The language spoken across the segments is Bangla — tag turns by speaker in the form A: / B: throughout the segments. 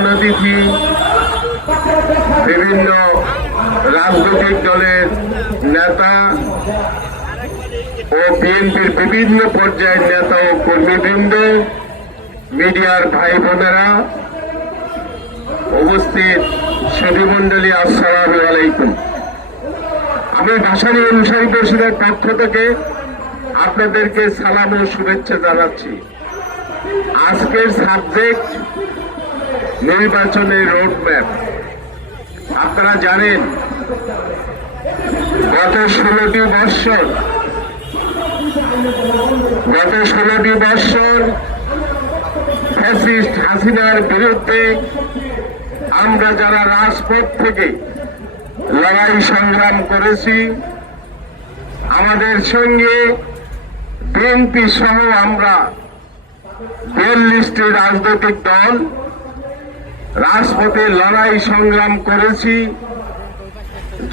A: প্রধান অতিথি বিভিন্ন রাজনৈতিক দলের নেতা ও বিএনপির বিভিন্ন পর্যায়ের নেতা ও কর্মীবৃন্দ, মিডিয়ার ভাই বোনেরা উপস্থিত সুধীমণ্ডলী আসসালামু আলাইকুম। আমি ভাষানী অনুসারী পরিষদের পক্ষ থেকে আপনাদেরকে সালাম ও শুভেচ্ছা জানাচ্ছি। আজকের সাবজেক্ট নির্বাচনের রোডম্যাপ। আপনারা জানেন, গত ষোলোটি বৎসর, গত ষোলোটি বৎসর ফ্যাসিস্ট হাসিনার বিরুদ্ধে আমরা যারা রাজপথ থেকে লড়াই সংগ্রাম করেছি, আমাদের সঙ্গে বিএনপি সহ আমরা বিয়াল্লিশটি রাজনৈতিক দল রাজপথে লড়াই সংগ্রাম করেছি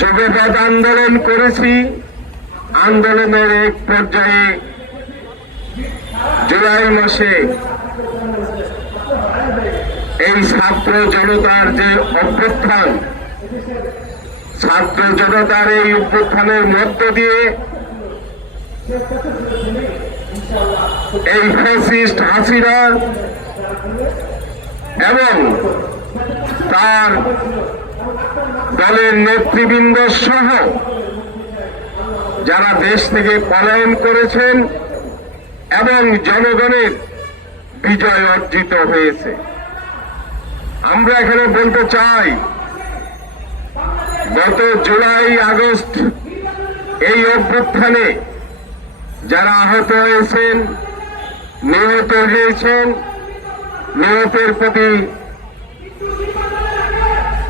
A: যোগবাদ আন্দোলন করেছি, আন্দোলনের এক পর্যায়ে জুলাই মাসে এই ছাত্র জনতার যে অভ্যুত্থান, ছাত্র জনতার এই অভ্যুত্থানের মধ্য দিয়ে এই ফ্যাসিস্ট হাসিনা এবং তার দলের নেতৃবৃন্দ সহ যারা দেশ থেকে পলায়ন করেছেন এবং জনগণের বিজয় অর্জিত হয়েছে। আমরা এখানে বলতে চাই, গত জুলাই, আগস্ট এই অভ্যুত্থানে যারা আহত হয়েছেন, নিহত হয়েছেন, নিহতের প্রতি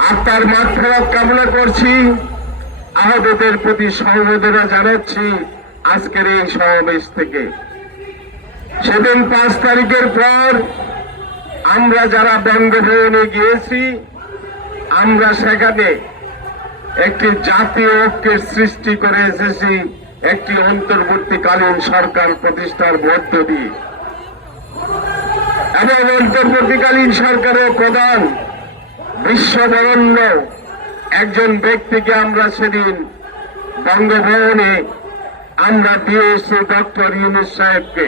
A: আত্মার মাঠ কামনা করছি। আহতদের প্রতি সমবেদনা জানাচ্ছি আজকের এই সমাবেশ থেকে। সেদিন পাঁচ তারিখের পর আমরা যারা বঙ্গভবনে গিয়েছি, আমরা সেখানে একটি জাতীয় ঐক্যের সৃষ্টি করে এসেছি, একটি অন্তর্বর্তীকালীন সরকার প্রতিষ্ঠার মধ্য দিয়ে। এবং অন্তর্বর্তীকালীন সরকারের প্রধান বিশ্ববরণ্য একজন ব্যক্তিকে আমরা সেদিন বঙ্গভবনে আমরা দিয়েছি ডক্টর ইউনুস সাহেবকে।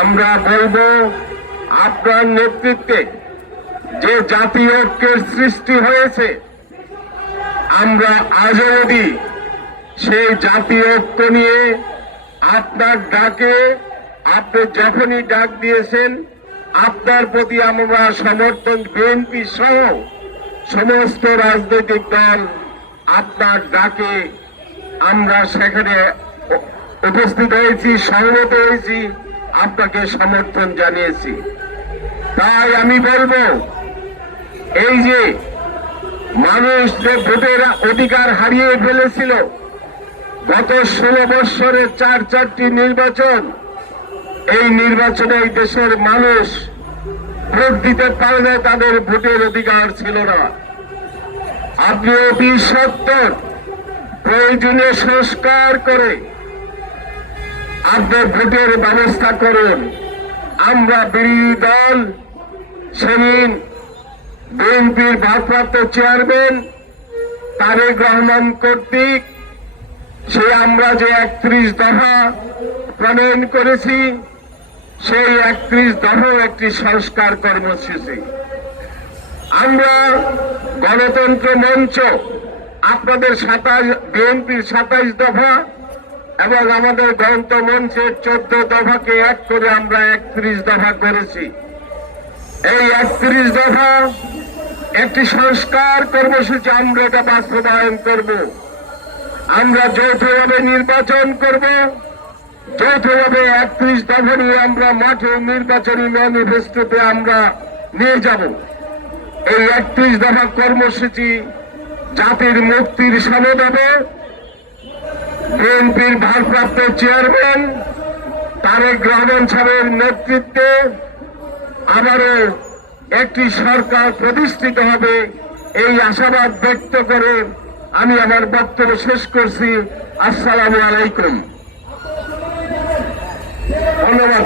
A: আমরা বলব আপনার নেতৃত্বে যে জাতীয় ঐক্যের সৃষ্টি হয়েছে, আমরা আজও অবধি সেই জাতীয় ঐক্য নিয়ে আপনার ডাকে আপনি যখনই ডাক দিয়েছেন আপনার প্রতি আমরা সমর্থন বিএনপি সহ সমস্ত রাজনৈতিক দল আপনার ডাকে আমরা সেখানে উপস্থিত হয়েছি, সহমত হয়েছি, আপনাকে সমর্থন জানিয়েছি। তাই আমি বলব, এই যে মানুষ যে ভোটের অধিকার হারিয়ে ফেলেছিল, গত ষোলো বৎসরের চার চারটি নির্বাচন এই নির্বাচনে এই দেশের মানুষ ভোট দিতে পারলে তাদের ভোটের অধিকার ছিল না। আপনি অতি সত্তর প্রয়োজনীয় সংস্কার করে আপনার ভোটের ব্যবস্থা করুন। আমরা বিরোধী দল, সেদিন বিএনপির ভারপ্রাপ্ত চেয়ারম্যান তারেক রহমান কর্তৃক সে আমরা যে একত্রিশ দফা প্রণয়ন করেছি সেই একত্রিশ দফা একটি সংস্কার কর্মসূচি। আমরা গণতন্ত্র মঞ্চ, আপনাদের সাতাশ, বিএনপির সাতাইশ দফা এবং আমাদের গণতন্ত্র মঞ্চের চোদ্দ দফাকে এক করে আমরা একত্রিশ দফা করেছি। এই একত্রিশ দফা একটি সংস্কার কর্মসূচি, আমরা এটা বাস্তবায়ন করব। আমরা যৌথভাবে নির্বাচন করব। যৌথভাবে একত্রিশ দফা আমরা মাঠে নির্বাচনী ম্যানিফেস্টোতে আমরা নিয়ে যাব। এই একত্রিশ দফা কর্মসূচি জাতির মুক্তির সনদ হবে বিএনপির ভারপ্রাপ্ত চেয়ারম্যান তারেক রহমান সাহেবের নেতৃত্বে আবারও একটি সরকার প্রতিষ্ঠিত হবে এই আশাবাদ ব্যক্ত করে আমি আমার বক্তব্য শেষ করছি। আসসালামু আলাইকুম। ধন্যবাদ